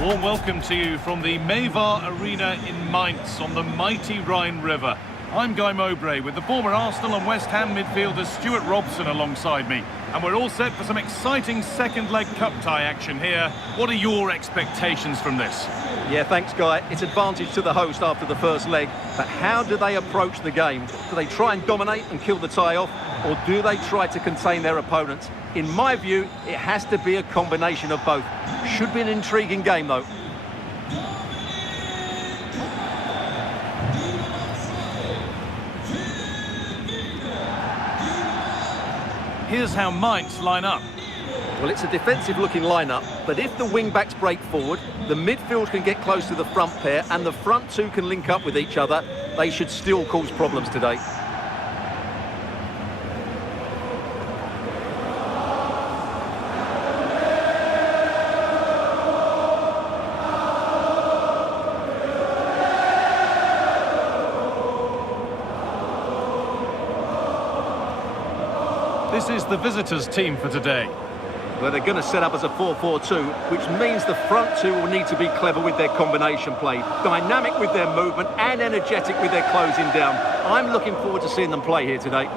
Warm welcome to you from the Mewa Arena in Mainz on the mighty Rhine River. I'm Guy Mowbray with the former Arsenal and West Ham midfielder Stuart Robson alongside me. And we're all set for some exciting second leg cup tie action here. What are your expectations from this? Yeah, thanks, Guy. It's advantage to the host after the first leg. But how do they approach the game? Do they try and dominate and kill the tie off? Or do they try to contain their opponents? In my view, it has to be a combination of both. Should be an intriguing game, though. Here's how Mainz line up. Well, it's a defensive-looking lineup, but if the wing-backs break forward, the midfield can get close to the front pair, and the front two can link up with each other, they should still cause problems today. This is the visitors' team for today. Well, they're going to set up as a 4-4-2, which means the front two will need to be clever with their combination play, dynamic with their movement and energetic with their closing down. I'm looking forward to seeing them play here today.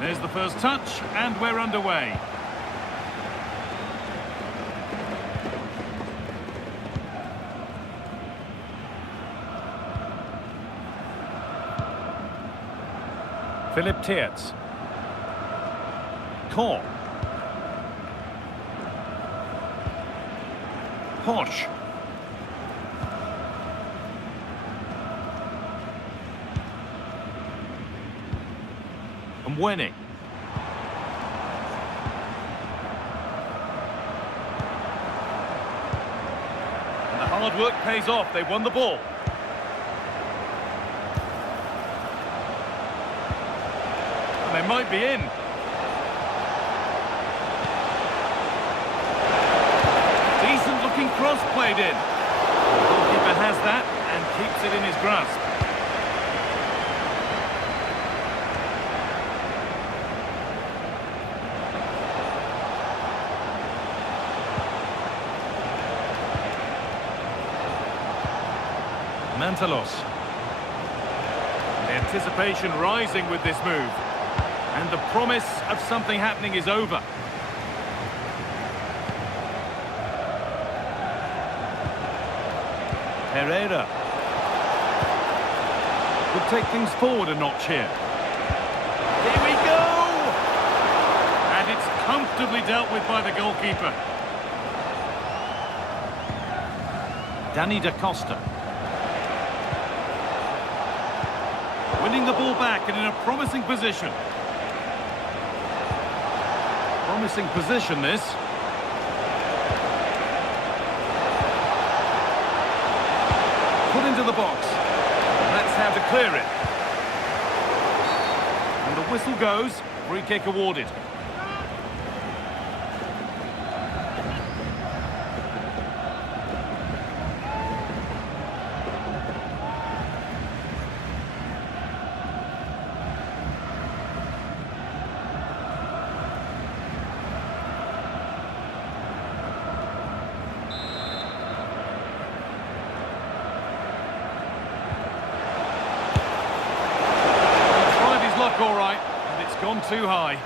There's the first touch, and we're underway. Philip Teerts. Kor. Posch. And Winnie. And the hard work pays off. They won the ball. And they might be in. Decent looking cross played in. The goalkeeper has that and keeps it in his grasp. Mantalos. The anticipation rising with this move. And the promise of something happening is over. Herrera. Could take things forward a notch here. Here we go! And it's comfortably dealt with by the goalkeeper. Danny da Costa. Winning the ball back and in a promising position. Promising position, this. Put into the box. That's how to clear it. And the whistle goes. Free kick awarded. All right, and it's gone too high.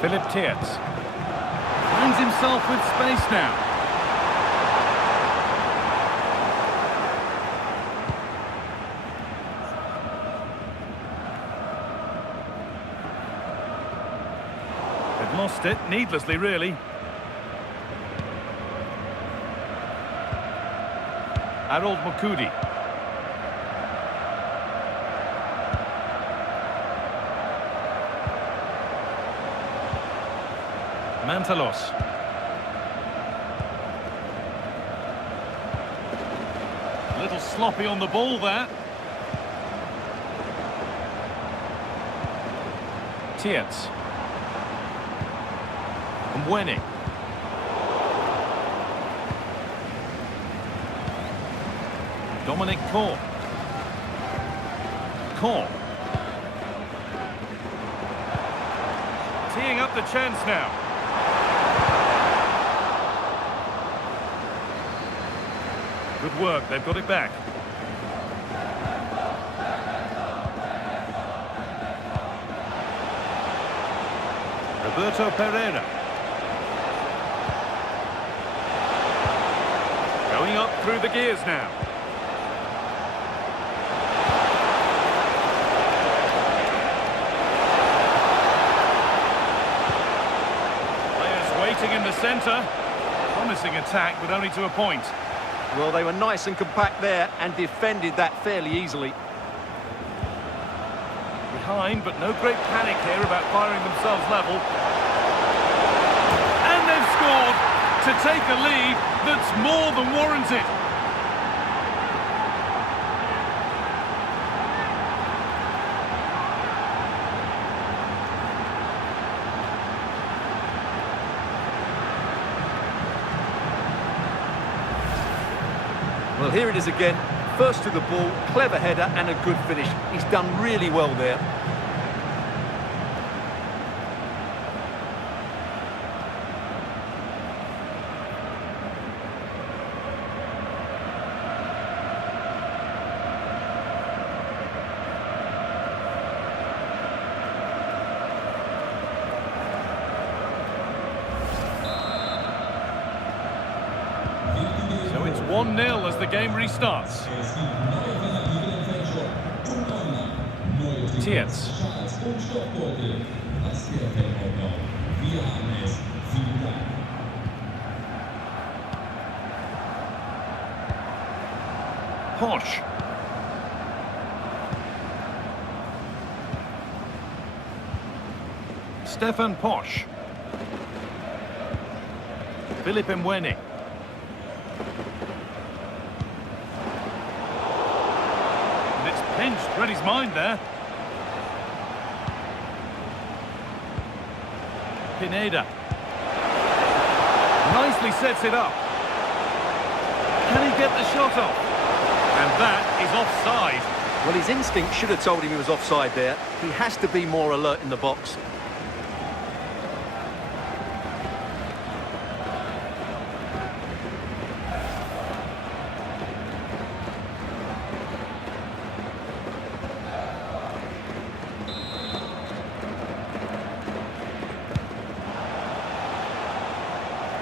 Philip Teerts finds himself with space now. Lost it, needlessly really. Harold Mukudi. Mantalos. A little sloppy on the ball there. Tietz. And Wenning. Dominic Korn. Korn. Teeing up the chance now. Good work, they've got it back. Roberto Pereira. Going up through the gears now. In the centre. Promising attack, but only to a point. Well, they were nice and compact there and defended that fairly easily. Behind, but no great panic here about firing themselves level. And they've scored to take a lead that's more than warranted. Well, here it is again. First to the ball, clever header and a good finish. He's done really well there. So it's 1-0 as the game restarts. Tietz. Posch. Stefan Posch. Philip Mwene. And it's pinched, read his mind there. Pineda. Nicely sets it up. Can he get the shot off? And that is offside. Well, his instinct should have told him he was offside there. He has to be more alert in the box.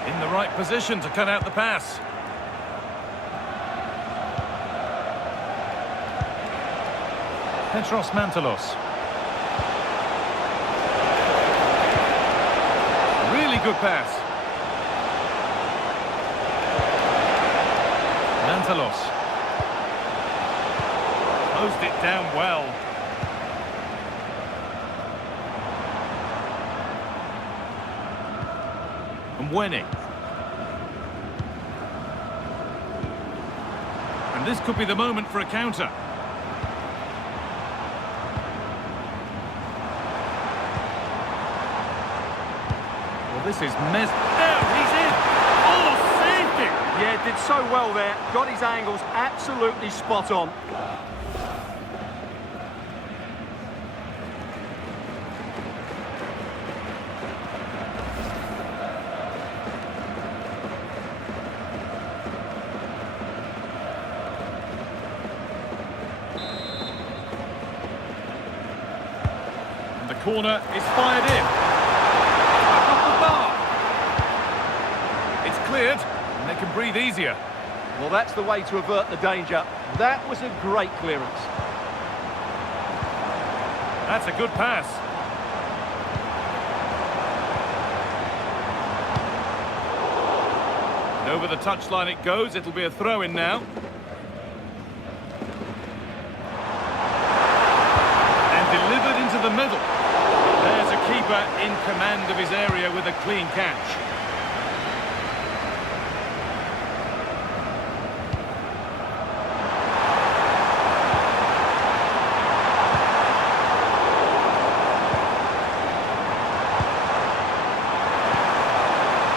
In the right position to cut out the pass. Petros Mantalos. Really good pass. Mantalos. Closed it down well. Mwene. And this could be the moment for a counter. Well, this is Mes... Now he's in! Oh, saved it! Yeah, did so well there. Got his angles absolutely spot on. Corner is fired in. Off the bar. It's cleared, and they can breathe easier. Well, that's the way to avert the danger. That was a great clearance. That's a good pass. And over the touchline it goes. It'll be a throw-in now. goalkeeper in command of his area with a clean catch.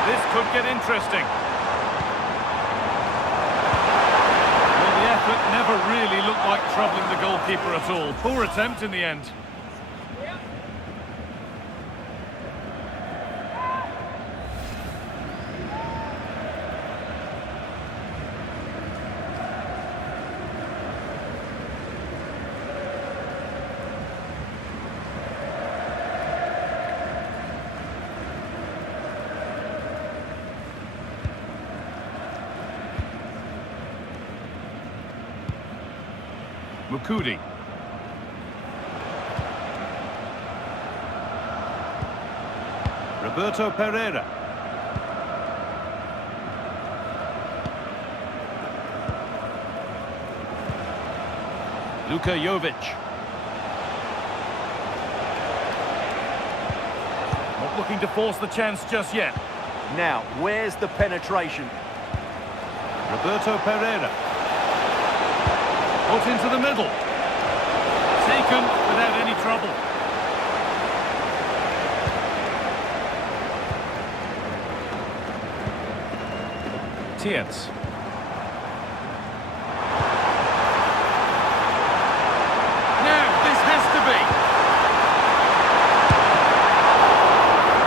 This could get interesting. Well, the effort never really looked like troubling the goalkeeper at all. Poor attempt in the end. Mukudi. Roberto Pereira. Luka Jovic. Not looking to force the chance just yet. Now, where's the penetration? Roberto Pereira. Put into the middle. Taken without any trouble. Tietz. Now, this has to be.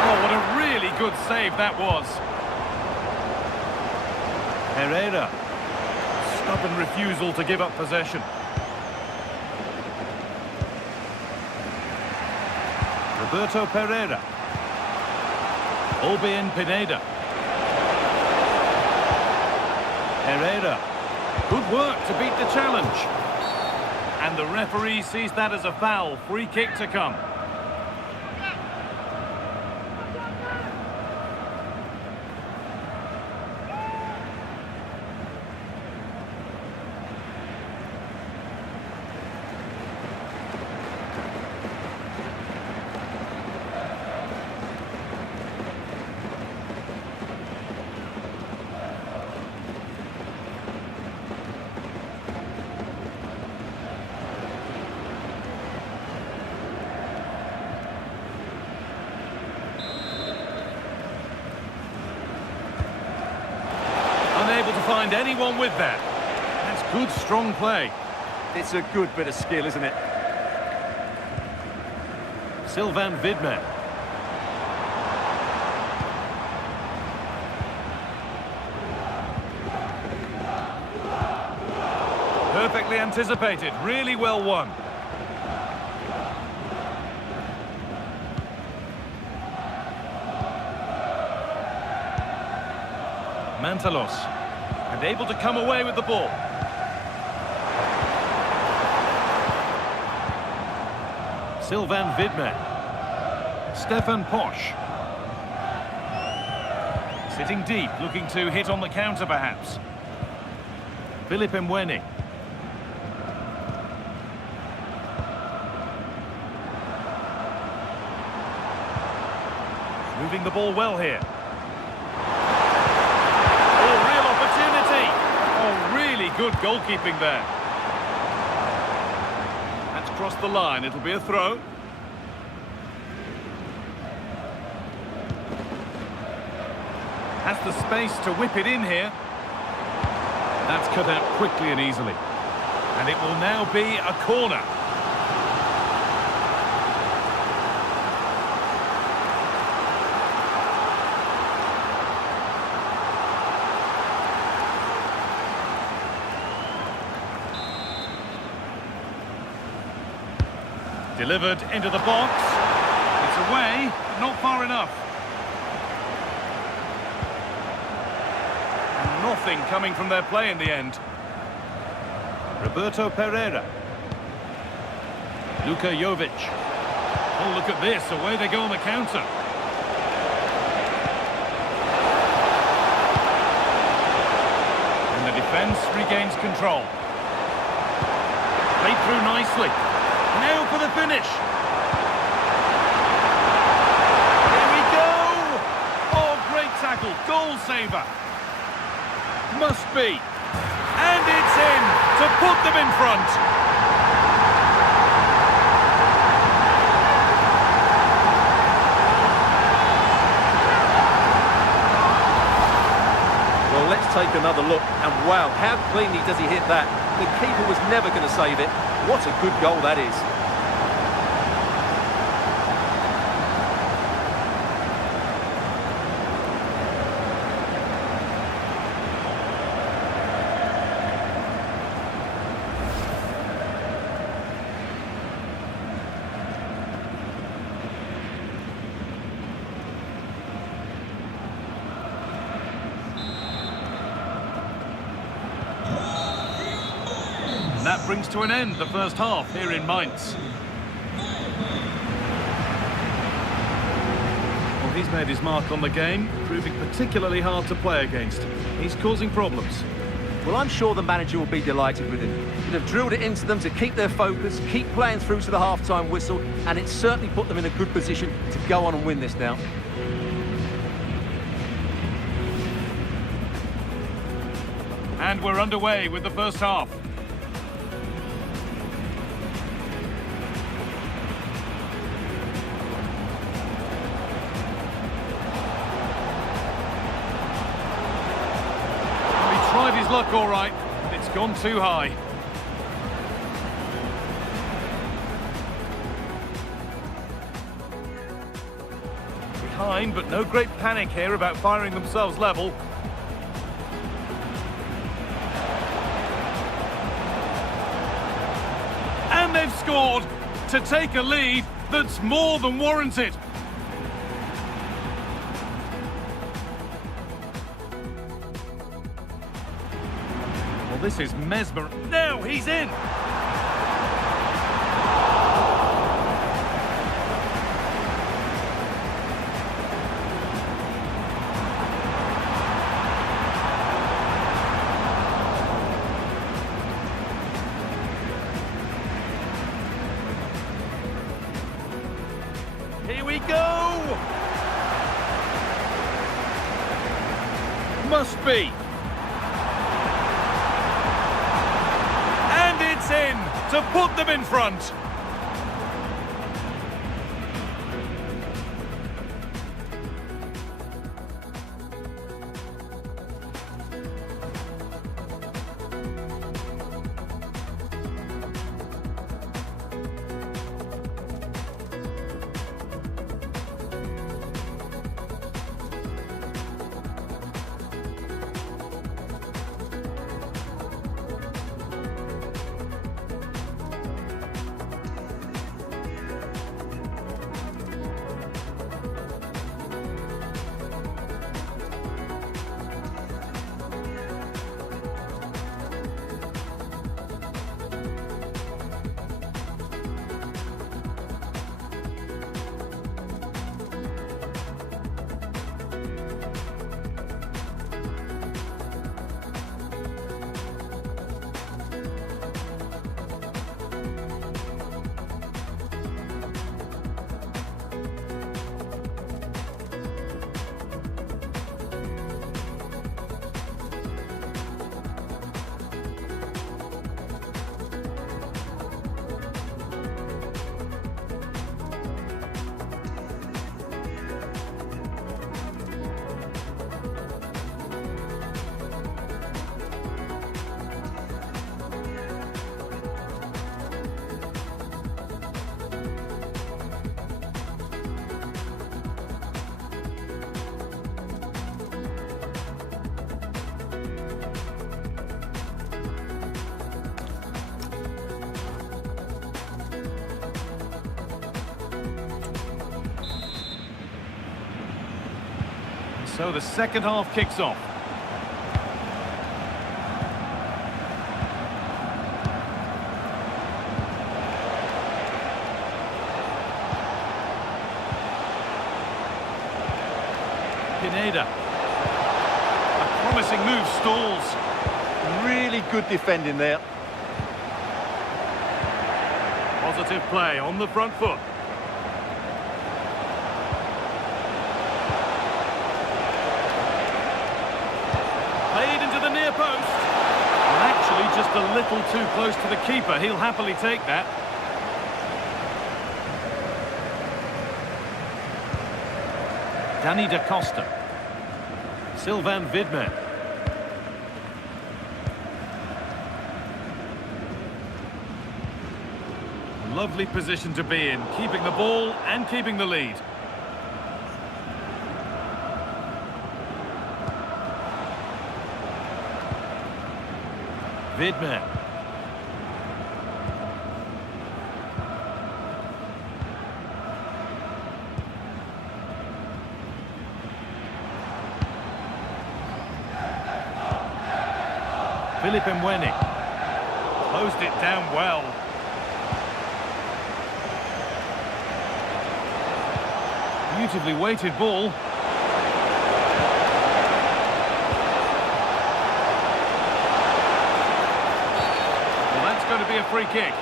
Oh, what a really good save that was. Pereira. Stubborn refusal to give up possession. Roberto Pereira. Orbien Pineda. Pereira. Good work to beat the challenge. And the referee sees that as a foul. Free kick to come. Unable to find anyone with that. That's good, strong play. It's a good bit of skill, isn't it? Sylvain Vidman. Perfectly anticipated, really well won. Mantalos, and able to come away with the ball. Sylvain Vidman. Stefan Posch. Sitting deep, looking to hit on the counter perhaps. Philippe Mbweni. Moving the ball well here. Good goalkeeping there. That's crossed the line. It'll be a throw. Has the space to whip it in here. That's cut out quickly and easily. And it will now be a corner. Delivered into the box. It's away, but not far enough. And nothing coming from their play in the end. Roberto Pereira. Luka Jovic. Oh, look at this. Away they go on the counter. And the defence regains control. Played through nicely. Now for the finish. be. And it's in to put them in front. Well, let's take another look. And wow, how cleanly does he hit that? The keeper was never going to save it. What a good goal that is. That brings to an end the first half here in Mainz. Well, he's made his mark on the game, proving particularly hard to play against. He's causing problems. Well, I'm sure the manager will be delighted with him. He'd have drilled it into them to keep their focus, keep playing through to the half-time whistle, and it's certainly put them in a good position to go on and win this now. And we're underway with the first half. Tried his luck all right, but it's gone too high. Behind, but no great panic here about firing themselves level. And they've scored to take a lead that's more than warranted. Well, this is mesmerizing. Now he's in. Here we go. Must be. In to put them in front. So the second half kicks off. Pineda. A promising move stalls. Really good defending there. Positive play on the front foot. Played into the near post. a little too close to the keeper. He'll happily take that. Danny da Costa. Sylvain Vidman. Lovely position to be in, keeping the ball and keeping the lead. Vidman. Philippe Mwene. Closed it down well. Beautifully weighted ball. Well, that's going to be a free kick.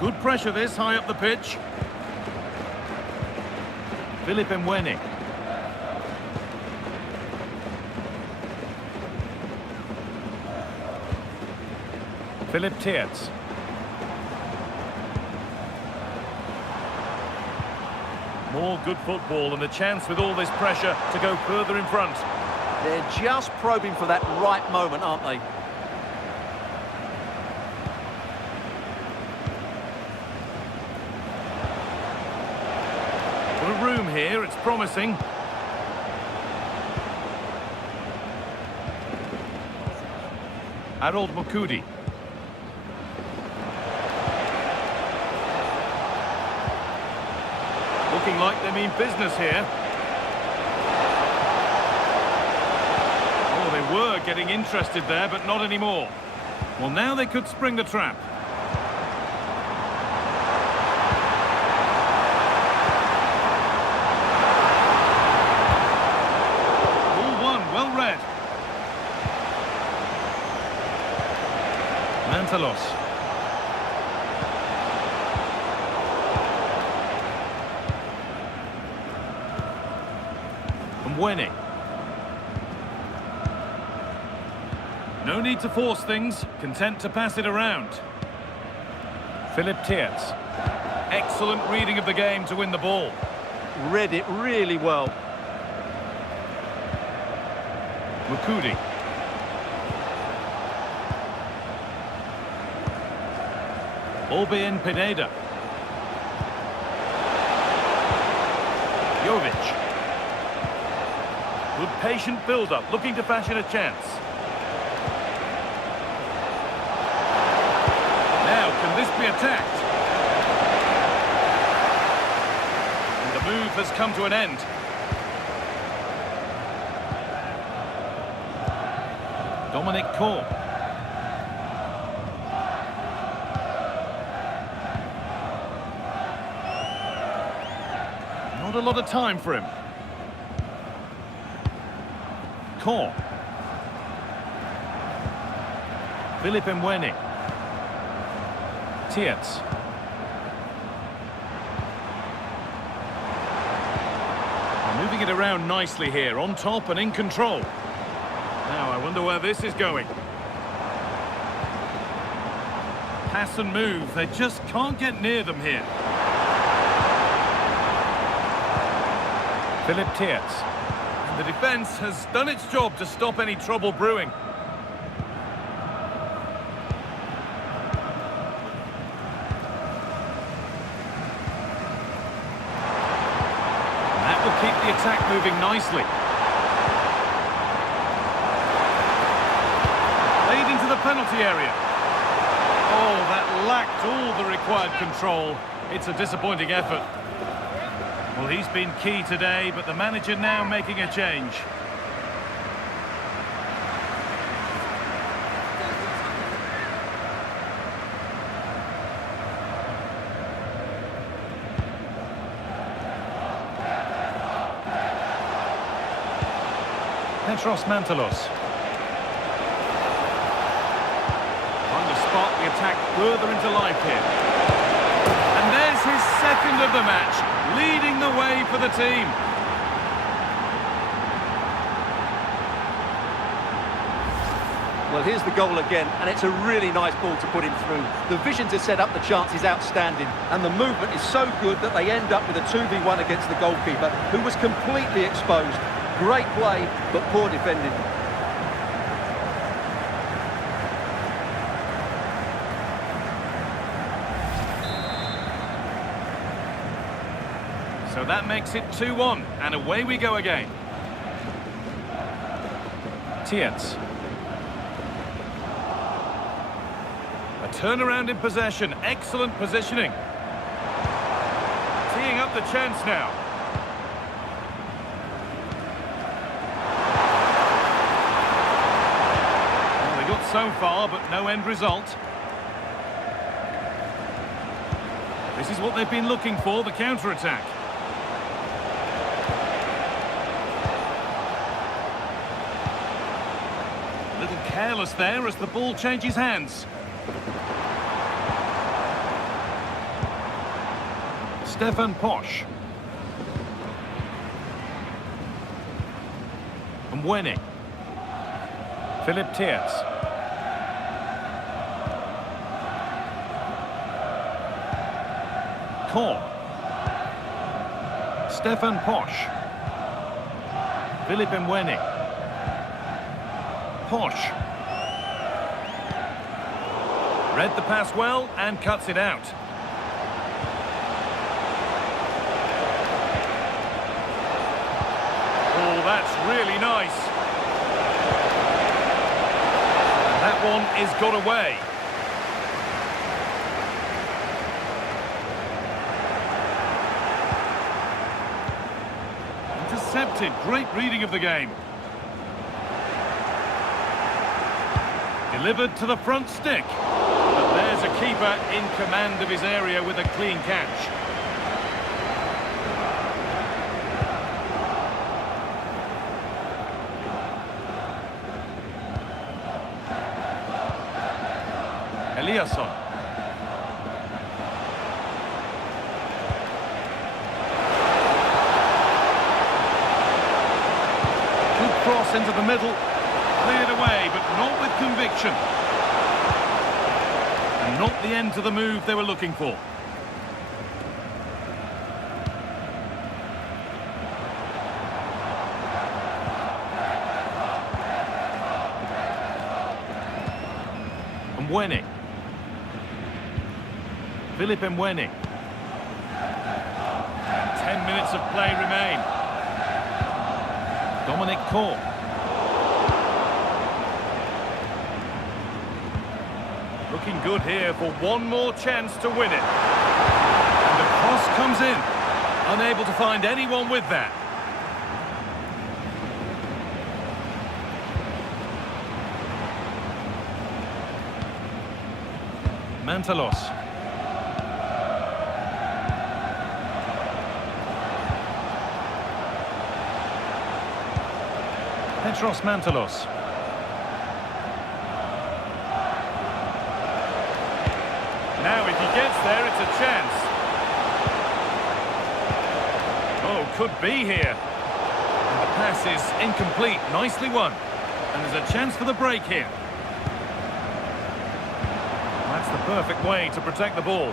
Good pressure this, high up the pitch. Philippe Mwene. Philippe Tiertz. More good football and a chance with all this pressure to go further in front. They're just probing for that right moment, aren't they? Got a room here, it's promising. Harold Mukudi. Looking like they mean business here. Oh, they were getting interested there, but not anymore. Well, now they could spring the trap. Ball won, well read. Mantalos. Mwene. No need to force things, content to pass it around. Philippe Tiertz. Excellent reading of the game to win the ball. Read it really well. Mukudi. Albin Pineda. Jovic. Good patient build-up, looking to fashion a chance. Now, can this be attacked? And the move has come to an end. Dominic Korn. Not a lot of time for him. Korn. Philippe Mwene. Tiertz. Moving it around nicely here, on top and in control. Now, I wonder where this is going. Pass and move, they just can't get near them here. Philippe Tiertz. The defence has done its job to stop any trouble brewing. And that will keep the attack moving nicely. Played into the penalty area. Oh, that lacked all the required control. It's a disappointing effort. Well, he's been key today, but the manager now making a change. Petros Mantalos. Trying to spark the attack further into life here. And there's his second of the match, leading the way for the team. Well, here's the goal again, and it's a really nice ball to put him through. The vision to set up the chance is outstanding, and the movement is so good that they end up with a 2v1 against the goalkeeper, who was completely exposed. Great play, but poor defending. So that makes it 2-1, and away we go again. Tietz. A turnaround in possession, excellent positioning. Teeing up the chance now. Well, they got so far, but no end result. This is what they've been looking for, the counter-attack. A little careless there as the ball changes hands. Stefan Posch. And Winning. Philip Tietz. Korn. Stefan Posch. Philip Winning. Posch. Read the pass well and cuts it out. Oh, that's really nice. And that one is got away. Intercepted. Great reading of the game. Delivered to the front stick. But there's a keeper in command of his area with a clean catch. Eliasson. Good cross into the middle. Cleared away, but not with conviction. And not the end to the move they were looking for. And Winning. Philip Winning. 10 minutes of play remain. Dominic Korn. Looking good here for one more chance to win it. And the cross comes in. Unable to find anyone with that. Mantalos. Petros Mantalos. Now if he gets there, it's a chance. Oh, could be here. And the pass is incomplete. Nicely won. And there's a chance for the break here. That's the perfect way to protect the ball.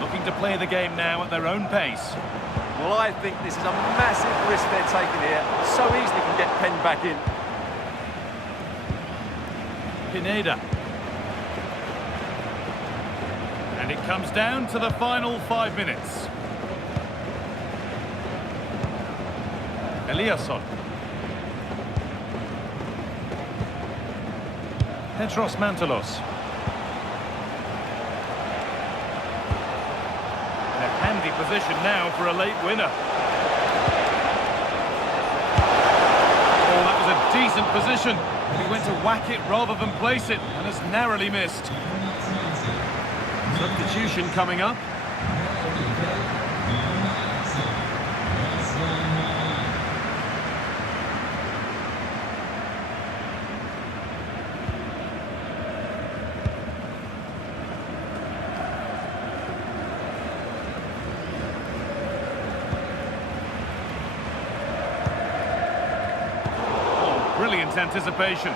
Looking to play the game now at their own pace. Well, I think this is a massive risk they're taking here. So easily can get penned back in. Pineda. And it comes down to the final 5 minutes. Eliasson. Petros Mantalos. In a handy position now for a late winner. Oh, that was a decent position. He went to whack it rather than place it and has narrowly missed. Substitution coming up. takes anticipation.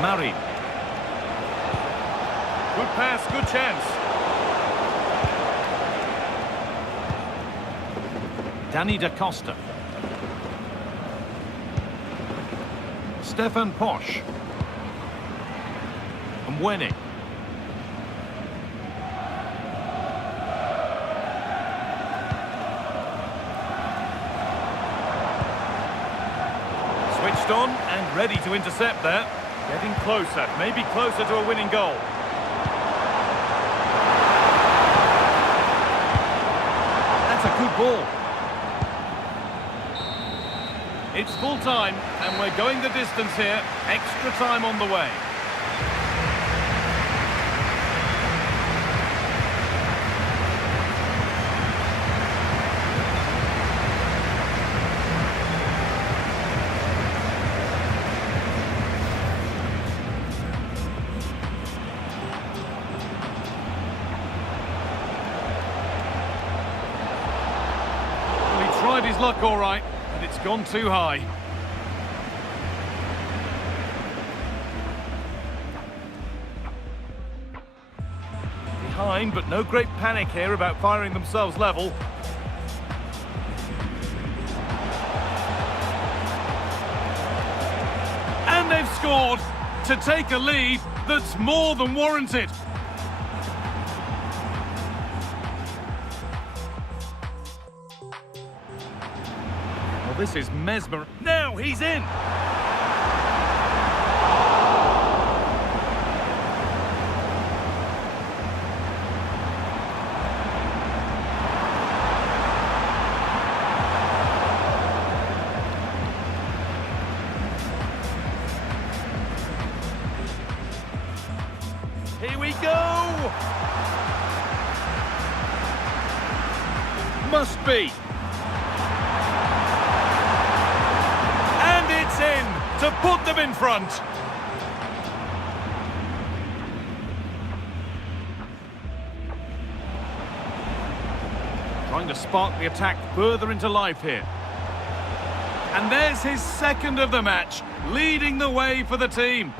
Mari. Good pass, good chance. Danny da Costa. Stefan Posch. And Winnie. Switched on and ready to intercept there. Getting closer, maybe closer to a winning goal. That's a good ball. It's full time, and we're going the distance here. Extra time on the way. He tried his luck all right. It's gone too high. Behind, but no great panic here about firing themselves level. And they've scored to take a lead that's more than warranted. This is mesmer. Now he's in. Here we go. Must be. In to put them in front. Trying to spark the attack further into life here. And there's his second of the match, leading the way for the team.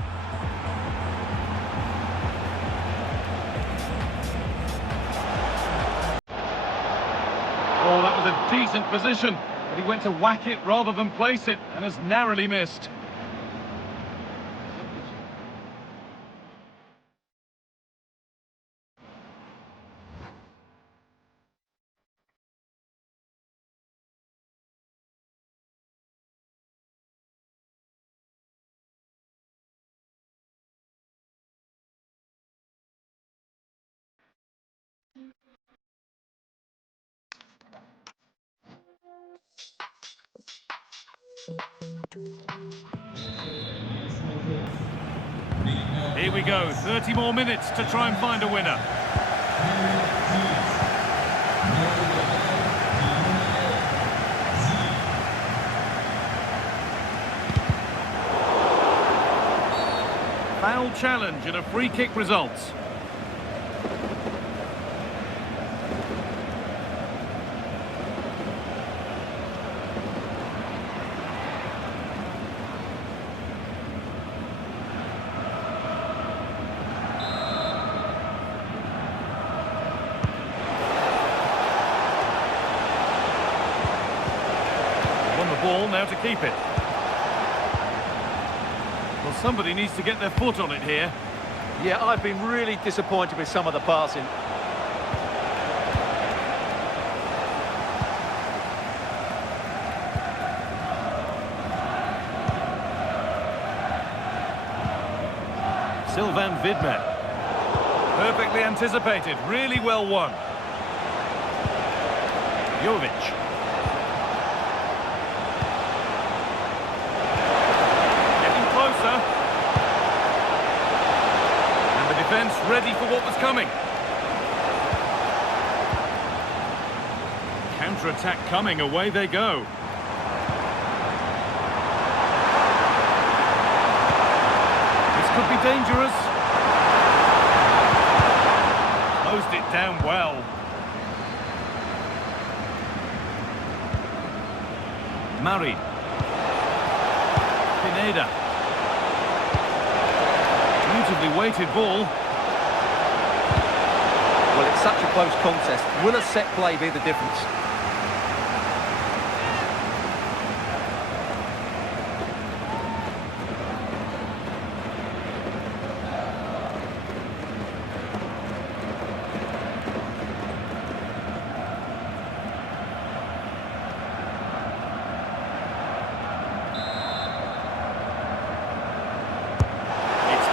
Oh, that was a decent position. But he went to whack it rather than place it and has narrowly missed. Here we go, 30 more minutes to try and find a winner. Foul challenge and a free kick results. Ball now to keep it. Well, somebody needs to get their foot on it here. Yeah, I've been really disappointed with some of the passing. Sylvain Vidmer. Perfectly anticipated, really well won. Jovic. And the defence ready for what was coming. Counter-attack coming, away they go. This could be dangerous. Closed it down well. Mari. Pineda. Beautifully weighted ball. Well, it's such a close contest. Will a set play be the difference?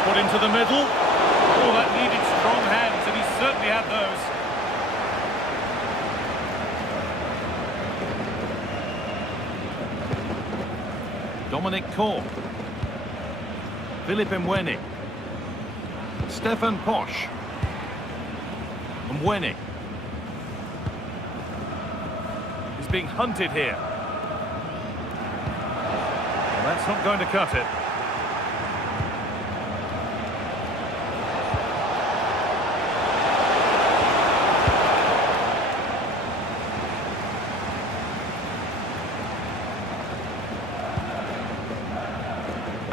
Put into the middle. Oh, that needed strong hands, and he certainly had those. Dominic Kor. Philippe Mwene. Stefan Posch. Mwene. He's being hunted here. That's not going to cut it.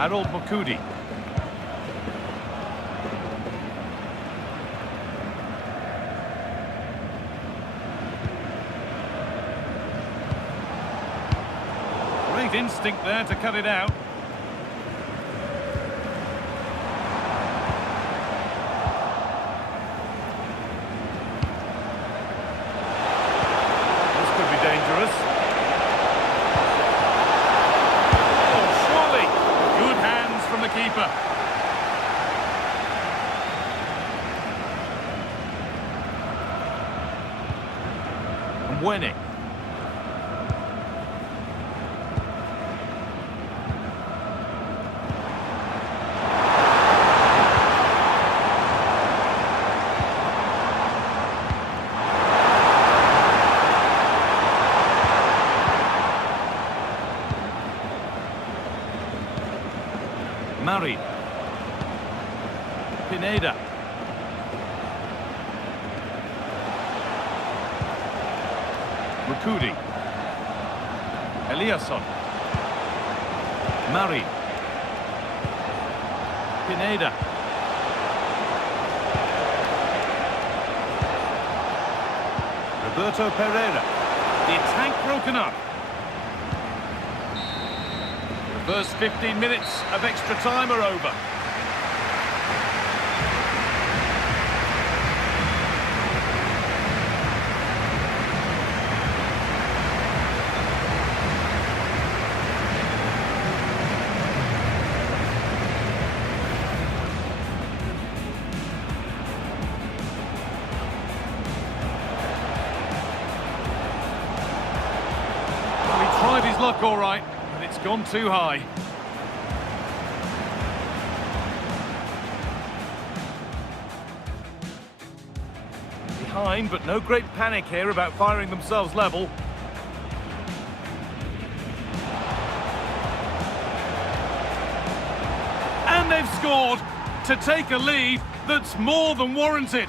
Harold Mukudi. Great instinct there to cut it out. This could be dangerous. From the keeper. Mwene. Murray. Pineda. Mukudi. Eliasson. Murray. Pineda. Roberto Pereira. The attack broken up. The first 15 minutes of extra time are over. Well, he tried his luck all right. It's gone too high. Behind, but no great panic here about firing themselves level. And they've scored to take a lead that's more than warranted.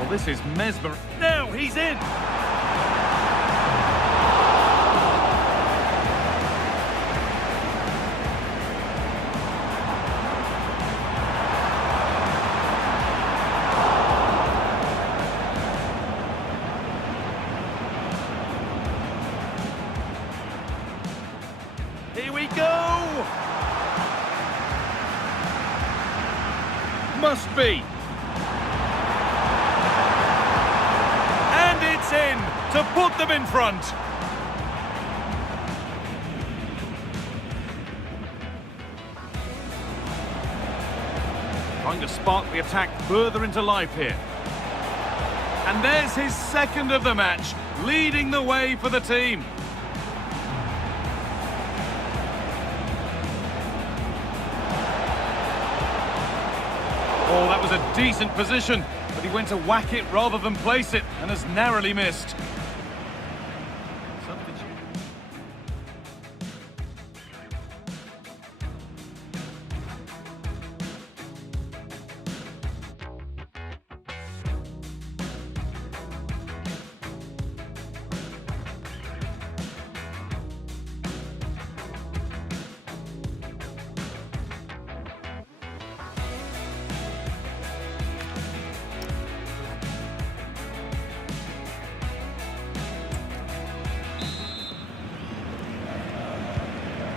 Well, this is mesmer. Now he's in. Here we go. Must be. In to put them in front. Trying to spark the attack further into life here. And there's his second of the match, leading the way for the team. Oh, that was a decent position. But he went to whack it rather than place it and has narrowly missed.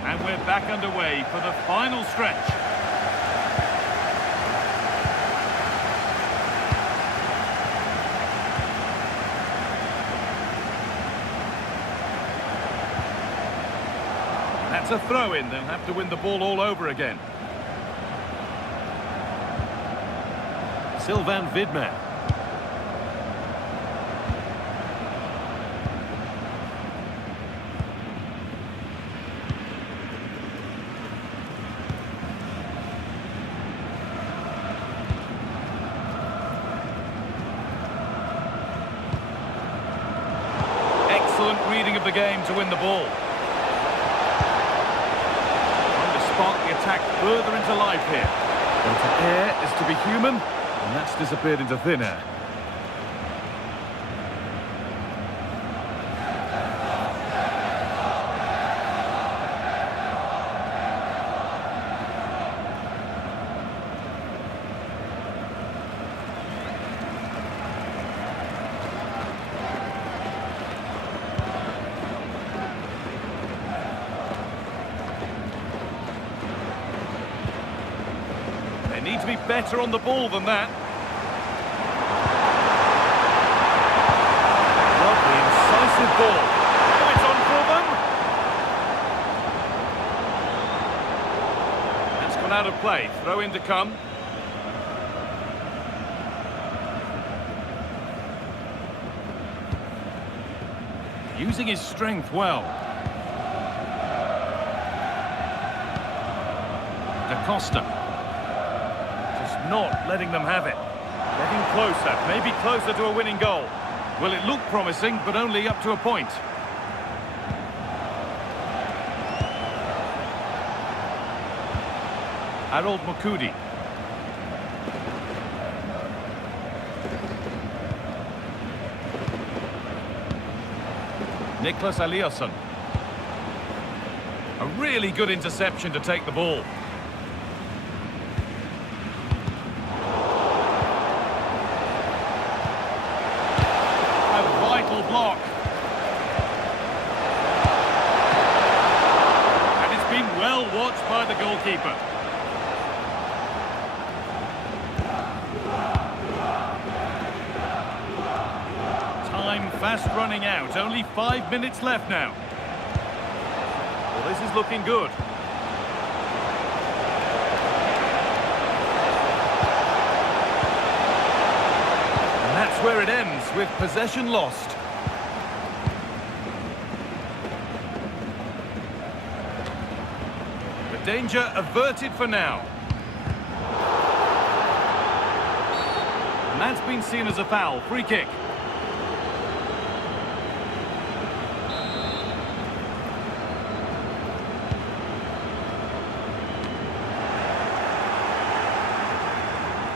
And we're back underway for the final stretch. That's a throw-in. They'll have to win the ball all over again. Sylvain Vidman. Excellent reading of the game to win the ball. Spark the attack further into life here. And to err is to be human, and that's disappeared into thin air. Need to be better on the ball than that. Lovely, incisive ball. Oh, it's on for them. That's gone out of play. Throw in to come. Using his strength well. Da Costa. Not letting them have it. Getting closer, maybe closer to a winning goal. Well, it looked promising, but only up to a point. Harold Mukudi. Nicholas Eliasson. A really good interception to take the ball. Block. And it's been well watched by the goalkeeper. Time fast running out. Only 5 minutes left now. Well, this is looking good. And that's where it ends, with possession lost. Danger averted for now. And that's been seen as a foul. Free kick.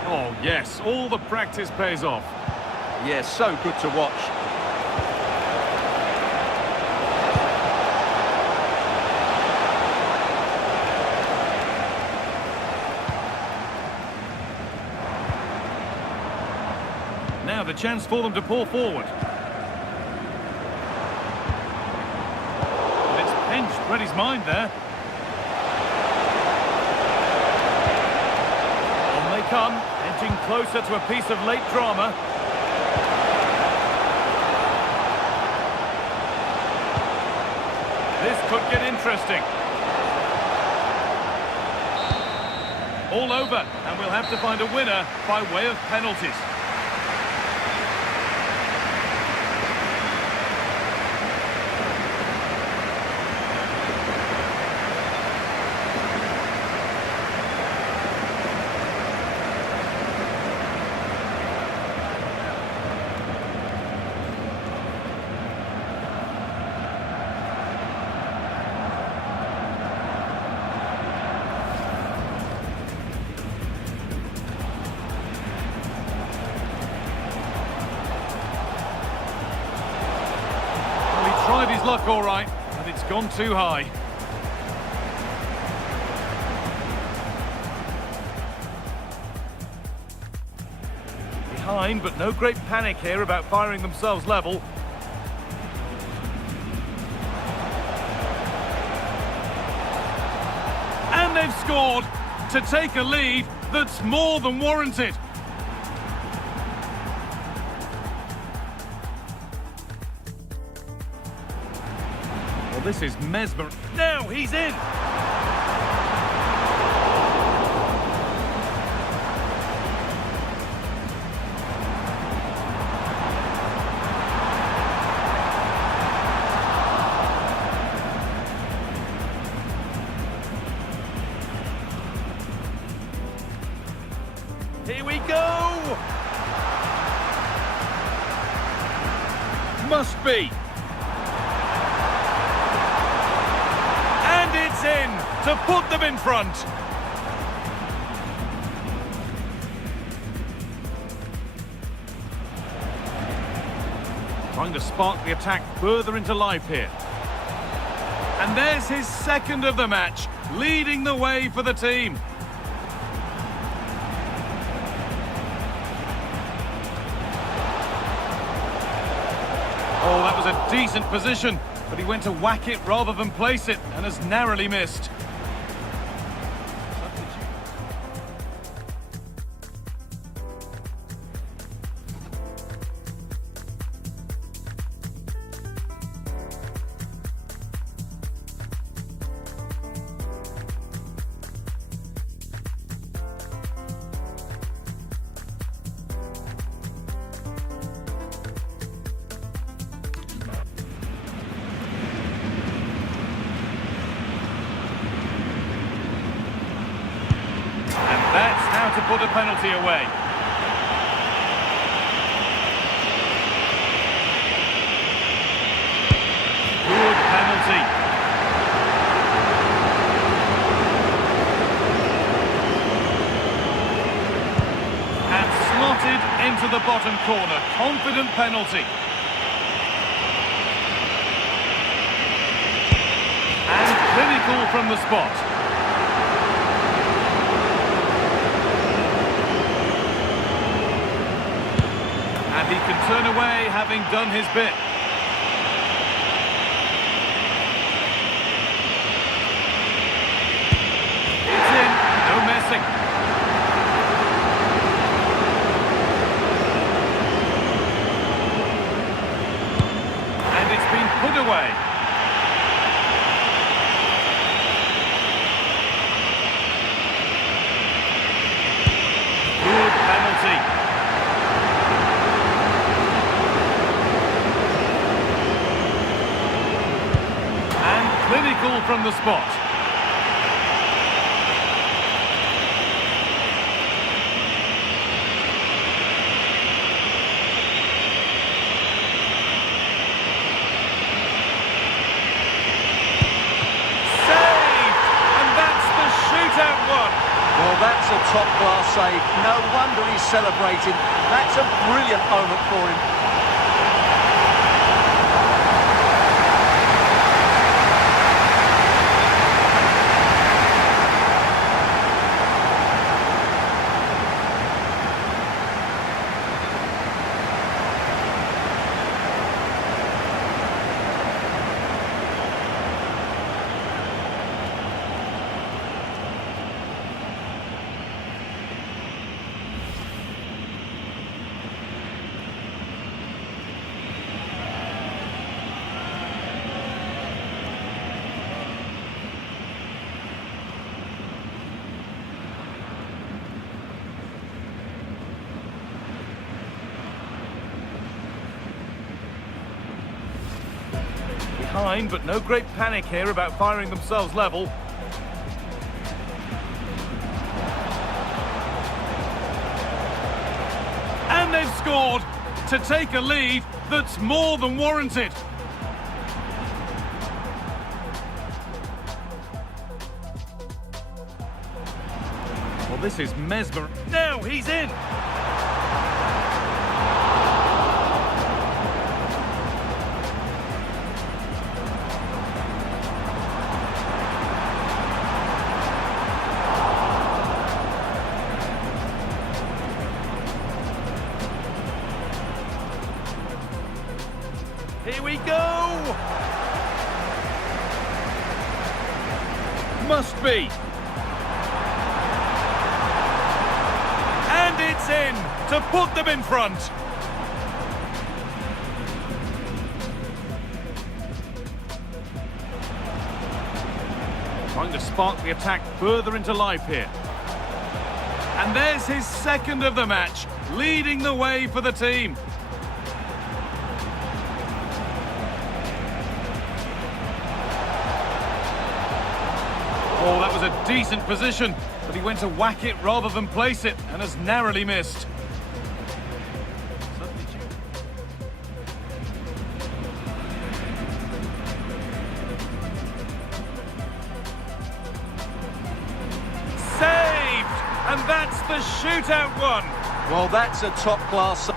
Oh, yes. All the practice pays off. Yes, so good to watch. Now the chance for them to pour forward. And it's pinched Freddie's mind there. On they come, edging closer to a piece of late drama. This could get interesting. All over, and we'll have to find a winner by way of penalties. Tried his luck all right, but it's gone too high. Behind, but no great panic here about firing themselves level. they've scored to take a lead that's more than warranted. Well, this is mesmerizing. Now he's in. Here we go! Must be. And it's in to put them in front. Trying to spark the attack further into life here. And there's his second of the match, leading the way for the team. Oh, that was a decent position, but he went to whack it rather than place it and has narrowly missed. That's how to put a penalty away. Good penalty. And slotted into the bottom corner. Confident penalty. And clinical from the spot. And he can turn away, having done his bit. It's in, no messing. And it's been put away. Good penalty. Clinical from the spot. Saved! And that's the shootout one. Well, that's a top-class save. No wonder he's celebrating. That's a brilliant moment for him. Behind, but no great panic here about firing themselves level. And they've scored to take a lead that's more than warranted. Well, this is mesmerizing. Now he's in. Here we go! Must be. It's in to put them in front. Trying to spark the attack further into life here. And there's his second of the match, leading the way for the team. Oh, that was a decent position, but he went to whack it rather than place it, and has narrowly missed. Saved! And that's the shootout one. Well, that's a top-class...